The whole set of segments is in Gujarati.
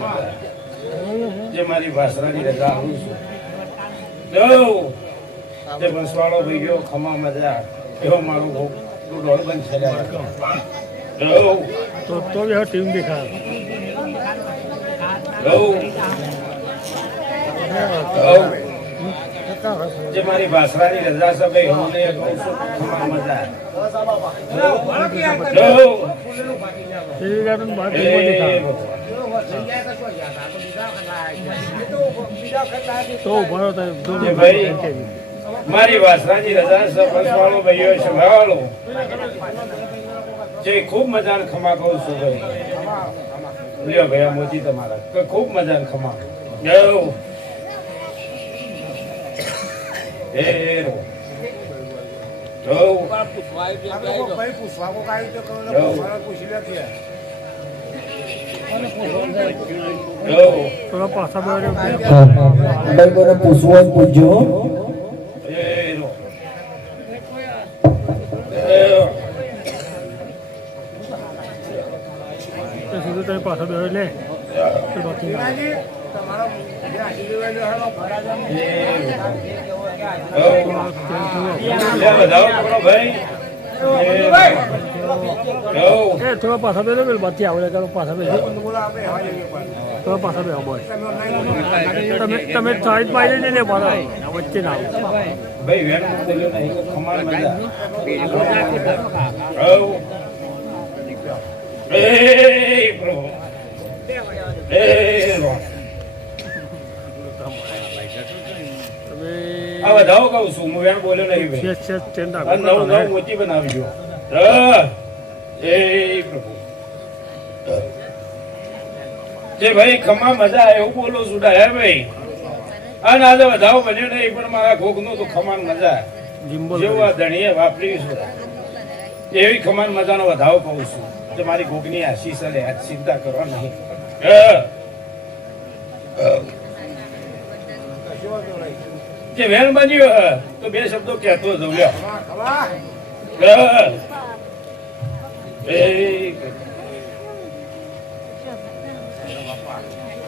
મજા જે મારી વાસરાની રજા આવું છું જે વસવાળો ભાઈ ગયો ખમા મજા એવો મારું ડોળ બંધ થયા તો भी टीम दिखा જે મારી ભાષાની રજા છે ભાઈ હું ને કહું છું ખમા મજા મારી વાસરાની રજા સરપંચવાળો ભાઈઓ સંભાળો જે ખૂબ મજાને ખમા કહું છું ભાઈ લ્યો ભાઈ મોતી તમારા ખૂબ મજાને ખમા ગયો પૂછવું પૂછજો પાછા બે લે થોડા પાછા બે બાથી આવડે કરો પાછા બે થોડા પાછા બે બોય તમે સાઈડ પાઈ લઈને લે મારા વચ્ચે ના ભાઈ વેણ બોલ્યો નહીં ખમાણ મજા પ્રભુ આ વધાવો કહું છું હું વેણ બોલ્યો નહીં ભાઈ નવ મોતી બનાવી ગયો પ્રભુ જે ભાઈ ખમા મજા એવું બોલો છું ડાયા ભાઈ અને આજે વધાવો બન્યો નહીં પણ મારા ઘોગ નું તો ખમાન મજા જેવું આ ધણીએ વાપરી છું એવી ખમાન મજાનો વધાવો કહું છું કે મારી ઘોગની આશીષ લે આ ચિંતા કરવા નહીં જે વેણ બન્યો તો બે શબ્દો કહેતો જઉં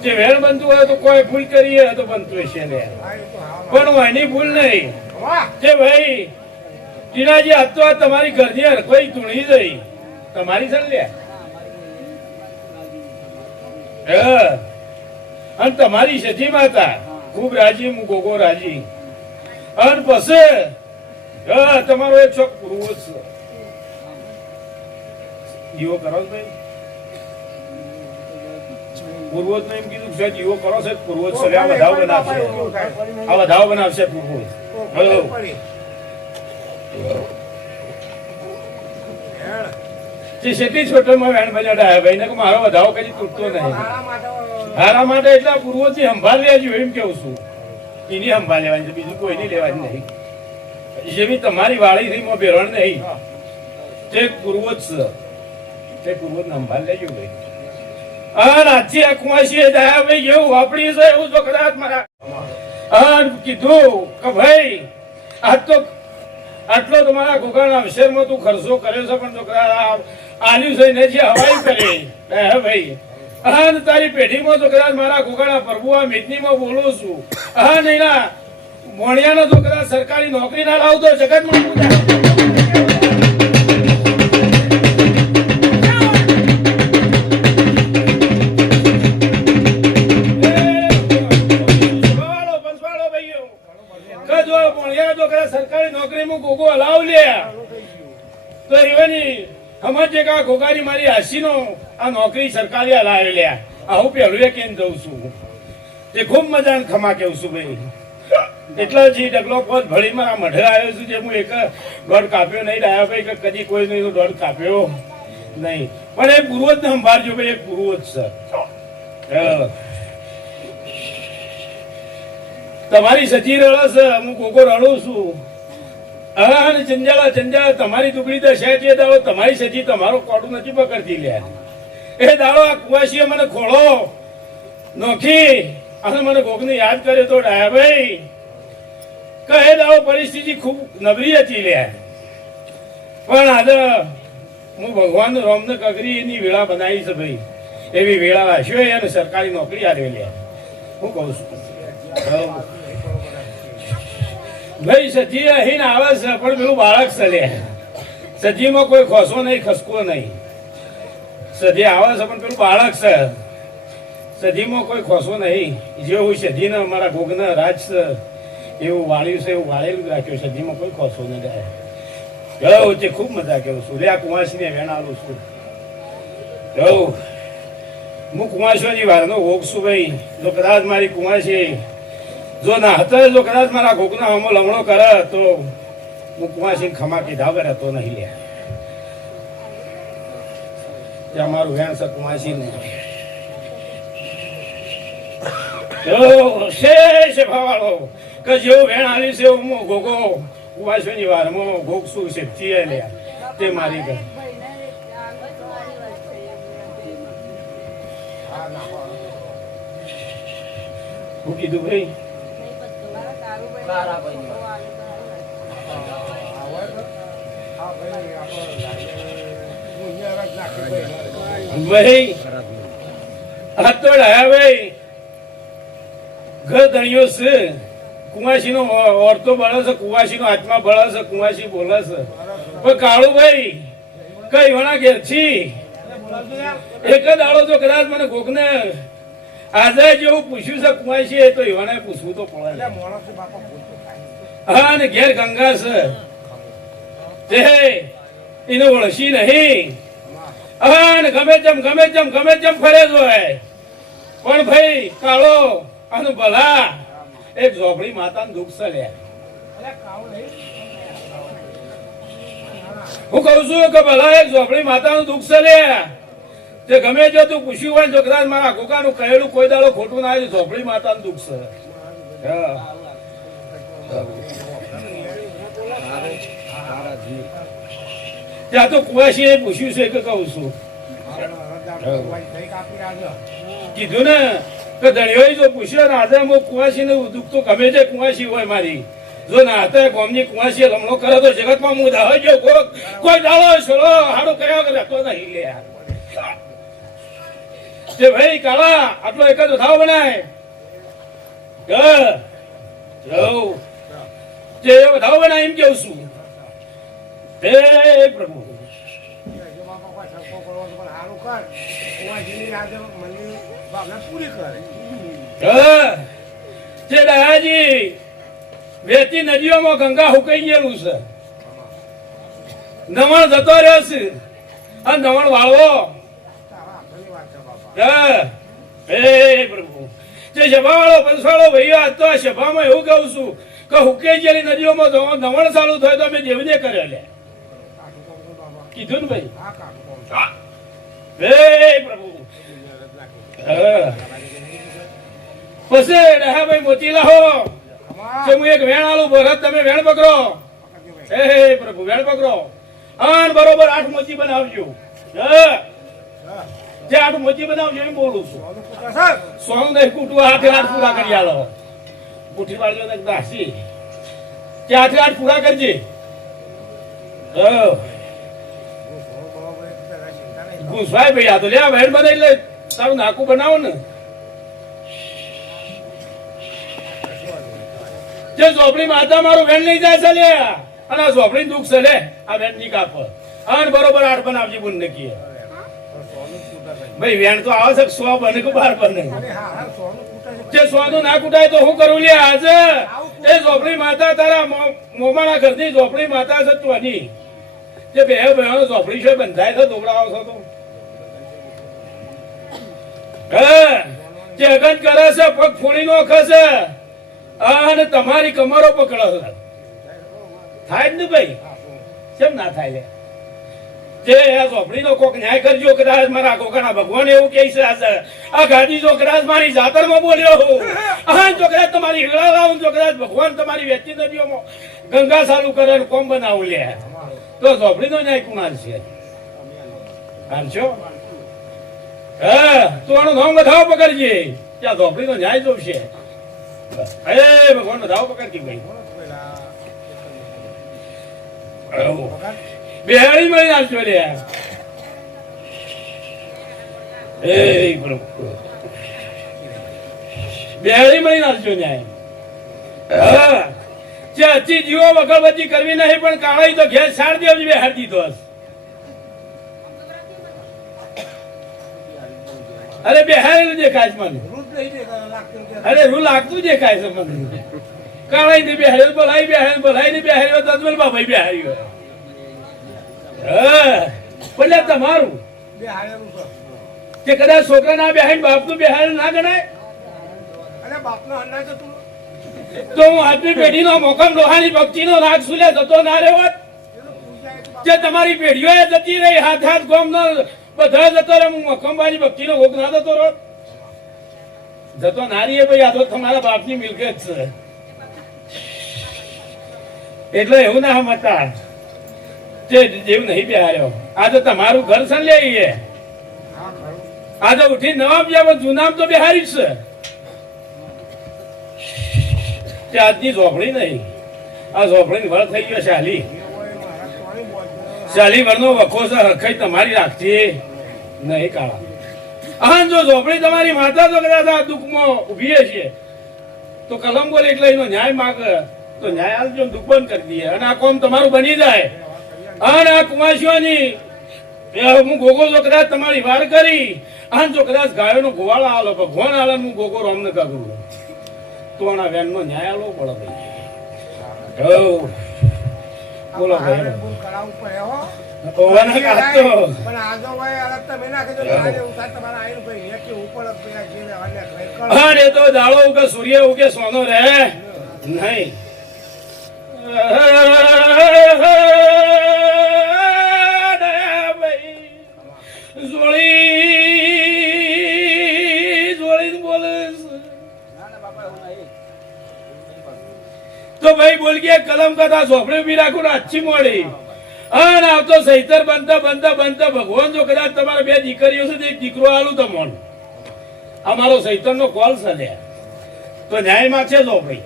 જે વેણ બનતું હોય તો કોઈ ભૂલ કરીએ તો બનતું હશે ને પણ એની ભૂલ નહીં જે ભાઈ ટીનાજી આજ તો આ તમારી ઘરની કોઈ ધૂણી જઈ તમારી સર લે અને તમારી સજી માતા ખૂબ રાજી હું ગોગો રાજી અને પછી તમારો એક શોખ પૂર્વો છે જીવો કરો ભાઈ પૂર્વજ ને એમ કીધું છે જીવો કરો છે પૂર્વજ છે આ વધાવ બનાવશે આ વધાવ બનાવશે પૂર્વજ જે શેતી છોટરમાં વેણ બન્યા ભાઈ ને મારો વધાવો કદી તૂટતો નહીં હારા માટે એટલા પૂર્વજની સંભાળ લેજો એમ કેવું છું એની સંભાળ લેવાની છે બીજું કોઈની લેવાની નહીં જેવી તમારી વાળી થી માં બેરણ નહીં તે પૂર્વજ છે તે પૂર્વજ સંભાળ લેજો ભાઈ અને આજથી આ કુંવાસી દયા ભાઈ એવું વાપરી છે એવું જો કદાચ મારા કીધું કે ભાઈ આજ તો આટલો તમારા ગોગાના અવસરમાં તું ખર્ચો કર્યો છે પણ છોકરા આલ્યું છે ને જે હવાઈ કરે ભાઈ અને તારી પેઢીમાં તો કદાચ મારા ગોગાના પ્રભુ આ મિતનીમાં બોલું છું નહીં ના મોણિયાનો તો કદાચ સરકારી નોકરી ના લાવતો જગતમાં સરકારી નોકરીમાં ગોગો હલાવ લે તો એવાની સમજે કે ગોગાની મારી હાસીનો આ નોકરી સરકારી હલાવી લે આવું પહેલું કેમ જઉં છું તે ખૂબ મજાને ખમા કેવું છું ભાઈ એટલા જે ડગલો પોત ભળી મારા મઢે આવ્યો છું જે હું એક દોડ કાપ્યો નહીં ડાયા ભાઈ કે કદી કોઈ નહીં દોડ કાપ્યો નહીં પણ એ પૂર્વજ ને સંભાળજો ભાઈ એક પૂર્વજ છે તમારી સજી રળસ હું ગોગો રડું છું અને ચંજાળા તમારી દુબળી તો છે જે દાડો તમારી સજી તમારો કોડું નથી પકડતી લે એ દાડો આ કુવાસીએ મને ખોળો નોખી અને મને ગોગને યાદ કર્યો તો ડાયાભાઈ કે એ દાડો પરિસ્થિતિ ખૂબ નબળી હતી લે પણ આજે હું ભગવાન રોમને કગરી એની વેળા બનાવી છે ભાઈ એવી વેળા હશે અને સરકારી નોકરી આવેલી હું કહું છું ભાઈ સજી અહીં આવે છે પણ પેલું બાળક છે લે સજીમાં કોઈ ખોસો નહીં ખસકો નહીં સજી આવે છે પણ પેલું બાળક છે સજીમાં કોઈ ખોસો નહીં જેવું સજીને અમારા ભોગના રાજ છે એવું વાળ્યું છે એવું વાળેલું રાખ્યું સજીમાં કોઈ ખોસો નહીં જાય જવું છે ખૂબ મજા કેવું છું લે આ કુંવાસીને વેણ આલું છું જવું હું કુંવાસીઓની વારનો ભોગ છું ભાઈ જો કદાચ મારી કુંવાસી જો ના હતા જો કદાચ મારા ભોગના હમો લમણો કરે તો હું કુંવાસીને ખમા કીધા કરે તો નહીં લે ત્યાં મારું વેણ છે કુંવાસીનું શેષ ભાવાળો કે જેવું વેણ આલી છે એવું ગોગો કુંવાસીઓની વારમાં ભોગ છું શેઠી લે તે મારી ઘર હું કીધું ભાઈ ભાઈ આ તો ડાયા ભાઈ ઘર ધણિયો છે કુંવાસી નો ઓરતો બળે છે કુંવાસી નો આત્મા બળે છે કુંવાસી બોલે છે પણ કાળું ભાઈ કઈ વણા ઘેર છી એક જ દાડો તો કદાચ મને કોકને આજે જેવું પૂછ્યું છે કુંવાસી તો એવાને પૂછવું તો પડે હા ને ઘેર ગંગા છે તે એને ઓળખી નહીં હા ને ગમે તેમ ફરે જ હોય પણ ભાઈ કાળો આનું ભલા એક ઝોપડી માતાનું દુઃખ છે લે હું કહું છું કે ભલા એક ઝોપડી માતાનું દુઃખ છે લે તે ગમે જો તું પૂછ્યું હોય તો કદાચ મારા કોકાનું કહેલું કોઈ દાડો ખોટું ના આવે ઝોપડી માતાનું દુઃખ છે ત્યાં તો કુવાસી પૂછ્યું છે કે કહું છું કીધું ને કે ધણીઓ જો પૂછ્યો ને આજે હું કુવાસી ને દુઃખ તો ગમે તે કુવાસી હોય મારી જો ના હતા ગામની કુવાસી લમણો કરે તો જગતમાં હું દાવ ગયો કોઈ દાડો છોડો હાડો કયા રહેતો નહીં લે જે ભાઈ કાળા આટલો એક જ ઉઠાવ બનાય જે વધાવ બનાય એમ કેવું છું હે પ્રભુ જે દયાજી વેતી નદીઓમાં ગંગા હુકાઈ ગયેલું છે નવણ જતો રહ્યો છે આ નવણ વાળવો હે પ્રભુ જે સભા વાળો પંચવાળો ભાઈઓ આજ તો આ સભામાં એવું કહું છું કે હુકાઈ ગયેલી નદીઓમાં નવણ ચાલુ થાય તો અમે દેવને કર્યા લે કીધું ને ભાઈ હે પ્રભુ પછી ડહા ભાઈ મોતી લાહો હું એક વેણ આલું ભરત તમે વેણ પકડો હે પ્રભુ વેણ પકડો આન બરોબર 8 મોતી બનાવજો જે 8 મોતી બનાવજો એમ બોલું છું સોનું નહીં કૂટવા 8 પૂરા કરી આલો બુઠી વાળજો ને દાસી જે 8 પૂરા કરજે ગુંસવાય ભાઈ આ તો લે વેણ બનાવી લે તારું નાકું બનાવો ને જે ઝોપડી માતા મારું વેણ લઈ જાય છે લે અને આ ઝોપડી દુઃખ છે લે આ વેણ ની કાપ અને બરોબર 8 બનાવજે બુન ને કીએ ભાઈ વેણ તો આવે છે 100 બને કે 12 બને જે 100 નું ના કૂટાય તો હું કરું લે આજે એ ઝોપડી માતા તારા મોમાના ઘરની ઝોપડી માતા છે તુની જે બે બહેનો ઝોપડી છે બંધાય છે દોબડાવો છો તો જે અગન કરે છે પગ ફોડી નો ખસે અને તમારી કમરો પકડો થાય જ ને ભાઈ કેમ ના થાય લે જે આ ઝોપડી નો કોક ન્યાય કરજો કદાચ મારા કોકાના ભગવાન એવું કહે છે આ ગાડી જો કદાચ મારી જાતર માં બોલ્યો હું જો કદાચ તમારી હીળા લાવું જો કદાચ ભગવાન તમારી વેચી નદીઓમાં ગંગા ચાલુ કરે કોમ બનાવું લે તો ઝોપડી નો ન્યાય કુણાલ છે હાલશો તું આનો નામ વધાવો પકડજે ત્યાં ઝોપડી નો ન્યાય જોશે હે ભગવાન વધાવો પકડતી ભાઈ બેહાડી મળી નાખજો લે એ બેહાડી મળી નાખજો ન્યાય. હા જે અચી જીવો વગરબચી કરવી નહીં, પણ કાળાઈ તો ઘેર છાડ દેવજી બેહાડી દીધો હશે. અરે બેહારેલું દેખાય છે મને. અરે રૂ લાગતું દેખાય છે મને. કાળાઈ ને બેહારેલું બોલાઈ ને બેહાર્યો તજમલ બાભાઈ બેહાર્યો. હા એટલે તમારું કે કદાચ છોકરા ના બેહાય બાપ નું બેહારેલું ના ગણાય. તો હું આજની પેઢી નો મોકમ લોહાની ભક્તિ નો રાગ સુલે જતો ના રહ્યો. જે તમારી પેઢીઓ જતી રહી હાથ હાથ ગોમ નો બધા જતો રહે, હું મખંબાની ભક્તિ નો ભોગ ના જતો રહો. જતો નારી ભાઈ આ તો તમારા બાપની મિલકત છે. એટલે એવું ના સમજતા તે જેવું નહીં બેહાર્યો. આ તો તમારું ઘર સન લે. આ તો ઉઠી નવાબ જેવો જુનામ તો બેહારી છે. તે આજની ઝોપડી નહીં, આ ઝોપડી વળ થઈ ગયો. શાલી વળનો વખો છે, હરખાઈ તમારી રાખતી નહીં કાળા. હા જો ઝોપડી તમારી માતા તો કદાચ આ દુઃખમાં ઉભી છે તો કલમ બોલે એટલે એનો ન્યાય માગે તો ન્યાય આલજો, દુઃખ બંધ કરી દઈએ અને આ કોમ તમારું બની જાય. અને આ કુમાસીઓની હું ગોગો જો કદાચ તમારી વાર કરી અને જો કદાચ ગાયોનો ગોવાળો આલો ભગવાન આલે હું ગોગો રોમને કરું તો આના વેનનો ન્યાય આલવો પડે ભાઈ. બોલો ભાઈ. તો દાડો ઉગે સૂર્ય ઉગે સોનો રહે નહીં. તો ભાઈ બોલ કે કલમ કથા ઝોપડી બી રાખું ને અચ્છી મોડી અને આવતો સૈતર બનતા ભગવાન જો કદાચ તમારે બે દીકરીઓ છે એક દીકરો આલું તમોન અમારો સૈતર નો કોલ છે તો ન્યાય માં છે ઝોપડી.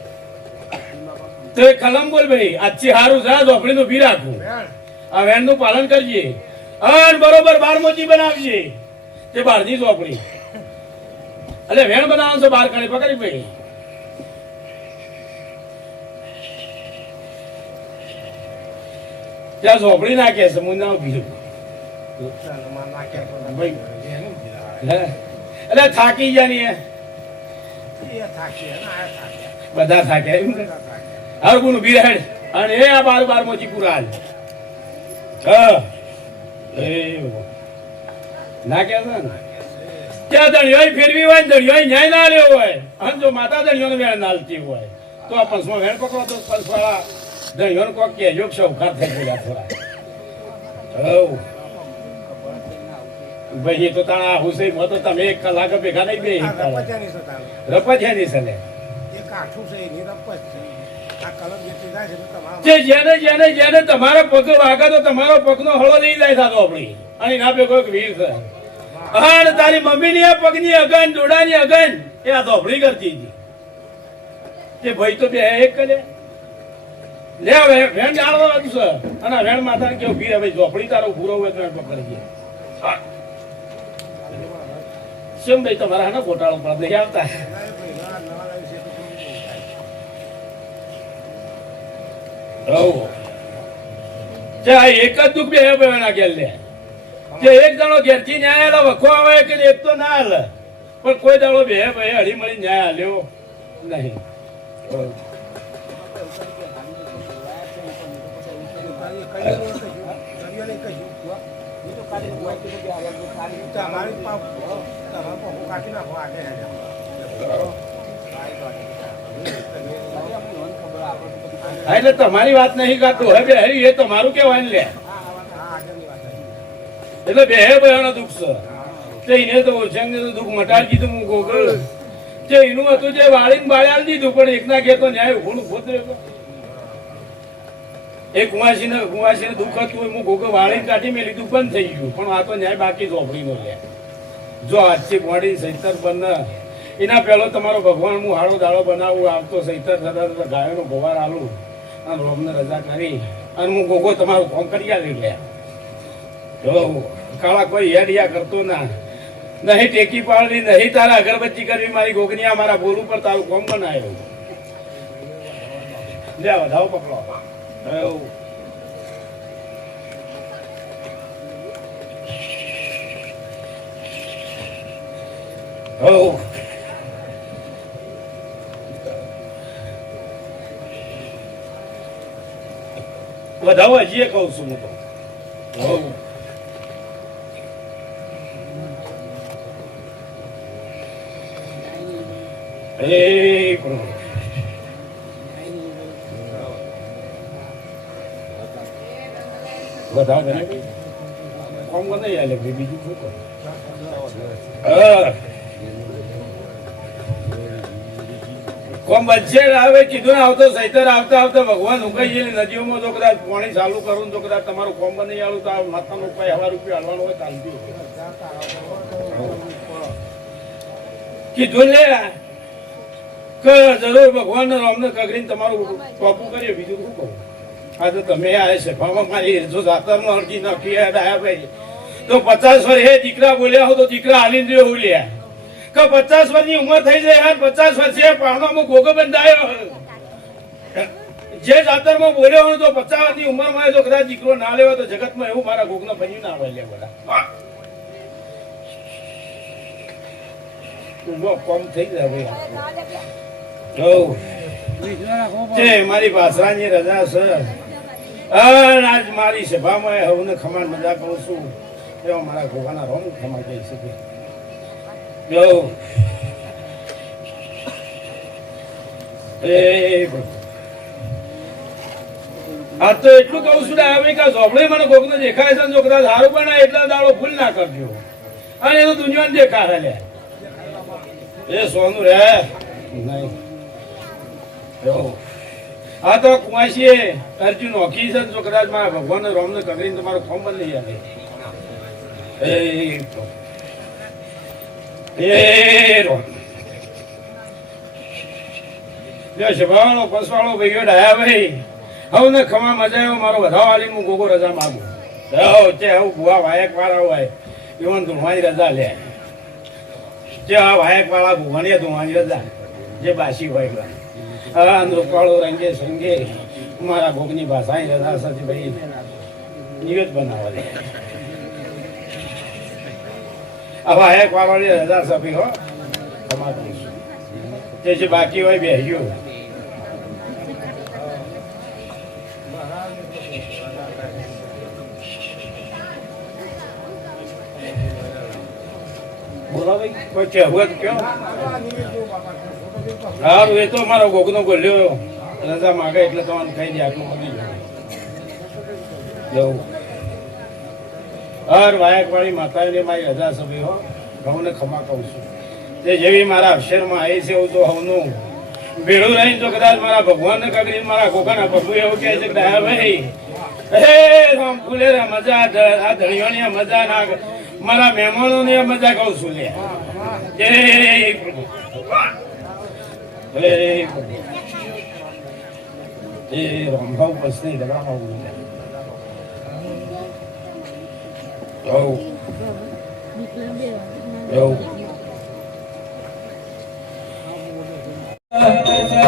તો એ કલમ બોલ ભાઈ અચ્છી હારું છે ઝોપડી નું બી રાખવું, આ વેણ નું પાલન કરજે અને બરોબર 12 મોચી બનાવજે. તે 12 ની ઝોપડી એટલે વેણ બનાવવાનું છે 12 કણી પકડી ભાઈ. ત્યાં ઝોપડી નાખે છે હું ના ઉભી એટલે થાકી ગયા ની બધા થાકે હર ગુણ ઉભી રહે અને એ આ 12 મોચી પુરા નાખે છે ને ત્યાં દળિયો ફેરવી હોય ને દળિયો ન્યાય ના લેવો હોય અને જો માતા દળિયો ને વેણ નાલતી હોય તો આ પંચમાં વેણ પકડો તો પંચવાળા દળિયો કોક કે યોગ સૌકાર થઈ ગયા થોડા. ભાઈ એ તો તાણા હુસૈન મો તો તમે 1 કલાક ભેગા નહીં બે રપજ્યાની છે ને જેને તમારા પગ વાગે તો તમારો પગનો હળો લઈ જાય થતો આપણી અને ના ભેગો એક વીર છે. અને તારી મમ્મીની આ પગની અગન ડોડાની અગન એ આ ધોપડી કરતી હતી તે ભાઈ તો બે એક કરે લે વેણ જાણવા છે અને વેણ માતા ને કેવું ભીરે ભાઈ ઝોપડી તારો ભૂરો હોય તો પકડી ગયા. કેમ ભાઈ તમારા હા ગોટાળો પણ નહીં આવતા. એક જ દુઃખ બે ના ઘેર લે કે એક દાડો ઘેર થી ન્યાય વખો આવે કે એક તો ના હાલે પણ કોઈ દાડો બે ભાઈ હળી મળી ન્યાય હાલ્યો નહીં. એટલે તમારી વાત નહીં કાઢતો હવે હરી એ તમારું કેવાય લે એટલે બે ભાઈઓનો દુઃખ છે એને તો દુઃખ મટાડી દીધું હું ગોગળ જે એનું હતું જે વાળીને બાળી દીધું પણ એકના ઘેર તો ન્યાય ઉભું ઉભો થયો. એ કુંવાસી ને દુઃખ હતું હું ગોગળ વાળીને કાઢી મેં લીધું બંધ થઈ ગયું પણ આ તો ન્યાય બાકી ઝોપડી નો લે. જો આજથી મોડી સૈતર બંધ એના પહેલો તમારો ભગવાન હું હાડો દાડો બનાવું આવતો સૈતર થતા ગાયોનો ગોવાર આલું અને રોમને રજા કરી અને હું ગોગો તમારું કોમ કરી આલી લે. જો કાળા કોઈ હેડિયા કરતો ના નહીં ટેકી પાડવી, નહીં તારા અગરબત્તી કરવી, મારી ગોગનિયા મારા બોલ ઉપર તારું કોમ બનાવ્યો. લે વધાવો પકડો. હઉ. હઉ. વધાવો હજી કહું છું હું તો. હઉ. એ પણ વધાવો ને કોમ નહીં આલે બીજું શું કરું? કોમ વચ્ચે આવે કીધું ને આવતો સૈતર આવતા આવતા ભગવાન ઉકાઈ ગયેલી નદીઓમાં તો કદાચ પાણી ચાલુ કરું તો કદાચ તમારું કોમ નહીં આવું તો આ માતાનો ઉપાય હવા રૂપિયા હાલવાનો હોય ચાલતી કીધું લે કે જરૂર ભગવાન રામને કગરીને તમારું ટોપું કરીએ બીજું શું કહું? આ તો તમે આ સભામાં મારી જો જાતરમાં અડકી નાખી આયા ભાઈ તો 50 વર્ષ એ દીકરા બોલ્યા હો તો દીકરા હાલીને રહ્યો બોલ્યા કે 50 વર્ષની ઉંમર થઈ જાય 50 વર્ષે પાવનામાં ગોગો બંધાયો જે જાતરમાં બોલ્યો હોય તો 50 વર્ષની ઉંમરમાં જો કદાચ દીકરો ના લેવા તો જગતમાં એવું મારા ગોગના બન્યું ના આવે લે બધા કોમ થઈ જાય ભાઈ. મારી ભાષાની રજા છે આજ મારી સભામાં હવને ખમાન મજા કરું છું એવા મારા ગોગાના રોમ ખમા કહી શકે. આ તો એટલું કહું છું કે ઝોપડી મને કોકને દેખાય છે જો કદાચ સારું બનાય એટલા દાડો ભૂલ ના કરજો અને એનું દુનિયાને દેખાડે લે એ સોનું રે નહીં. આ તો કુંવાસીએ અર્જુન હોકી છે જો કદાચ મારા ભગવાન રોમને કગરીને તમારો ફોર્મ બંધ નહીં આવે. સભાનો પસવાળો ભાઈઓ ડાયા ભાઈ હવે ને ખમા મજા આવ્યો મારો વધાવ આલી હું ગોગો રજા માગું હું બુવા વાયક વાળા હોય એવન ધુમાની રજા લે જે આ વાયક વાળા ભુવાની ધુમાની રજા જે બાસી હોય રોકાળો રંગે સંગે મારા ભોગની ભાષાની રજા સાથે ભાઈ નિવેદ બનાવવા દે. આવા એક વાળાની રજા સભી હો તે જે બાકી હોય બેહ્યો બોલો ભાઈ કોઈ કહેવું કયો? સારું એ તો મારો ગોગનો ગોલ્યો રજા માગે એટલે તમારે ખાઈ દે આટલું બધી જવું હર વાયક વાળી માતાને મારી રજા સભી હો ઘઉંને ખમા કહું છું તે જેવી મારા અક્ષરમાં આવી છે એવું તો હવનું ભેળું રહીને તો કદાચ મારા ભગવાનને કગરીને મારા ગોગાના પ્રભુ એવું કહે છે કે ભાઈ હે રામ ફૂલે મજા આ ધણીઓની મજા ના મારા મહેમાનોની મજા કહું છું લે રંભાવ પછી દગામાં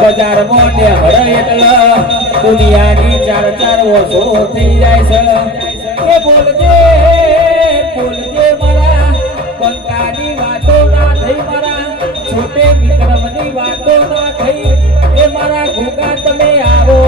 બજાર મોટે હરે એટલે દુનિયાની ચાર વર્ષો થઈ જાય છે. બોલજે બોલજે મારા બંકાની વાતો ના થઈ, મારા છોટે વિક્રમની વાતો ના થઈ, એ મારા ઘોઘા તમે આવો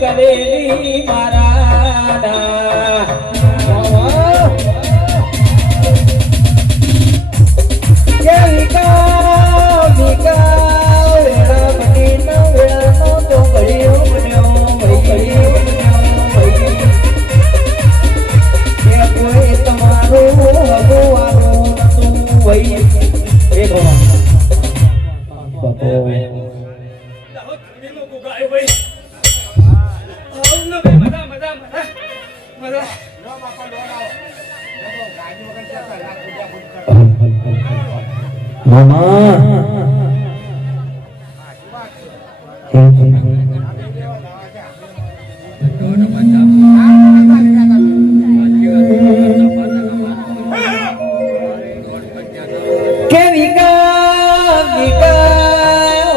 કરેલી મારા કે વિકા વિકા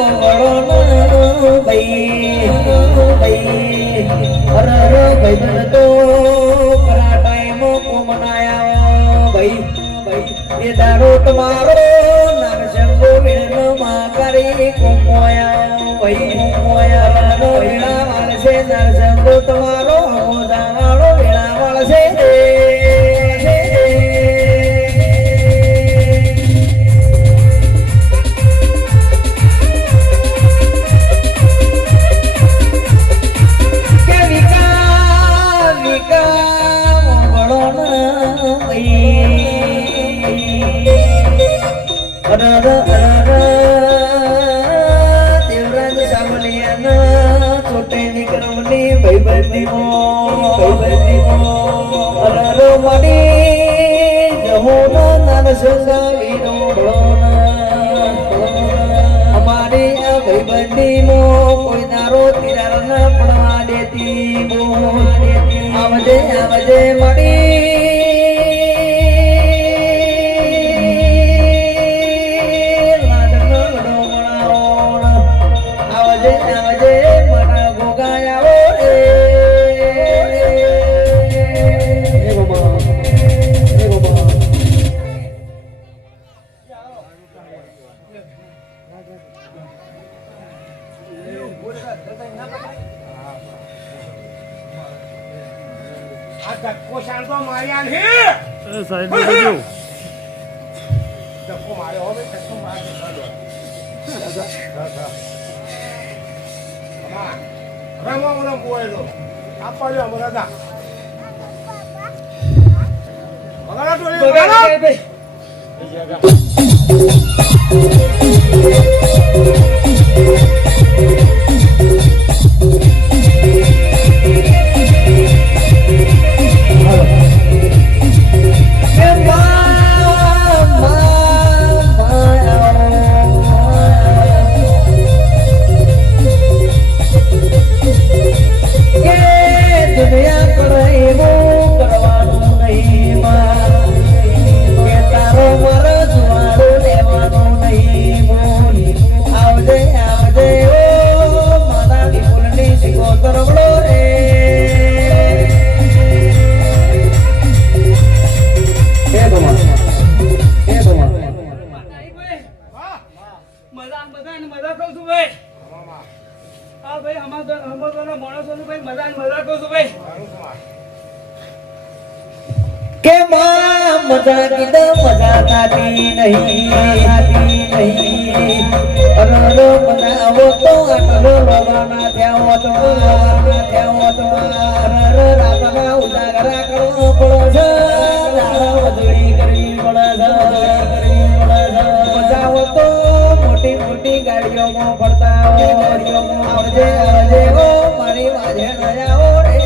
ઓગળો ભાઈ અરે ભાઈ બન તો કરા ટાઈમ કો મનાયા ભાઈ એ દારૂ તમારો નામ શંભો વિણ માં કરી કોમોયા ભાઈ વેળા વાળશે નર શંભો તમારો મોદાવાળો વેળા વાળશે દેવરાજ સામલિયાના છોટે નીકળવની ભાઈબંધી અરરો માડી જહોના નાન સંગાવીનો અમારી આ ભાઈબંધી મો કોઈ નારો તિરાર ના પડવા દેતી આવજે આવજે માડી એ સાઈડ માં જજો. કે માં મજા કીધા મજા થતી નહીં અરરો બનાવો તો આટલો લોબાના થયા તો અરરો રાતના ઉજાગરા કરવો પડે છે મજૂરી કરવી પડે છે મજાવો તો મોટી મોટી ગાડીઓમાં ફરતા આવજે આવજે ઓ મારી વાજે આવો રે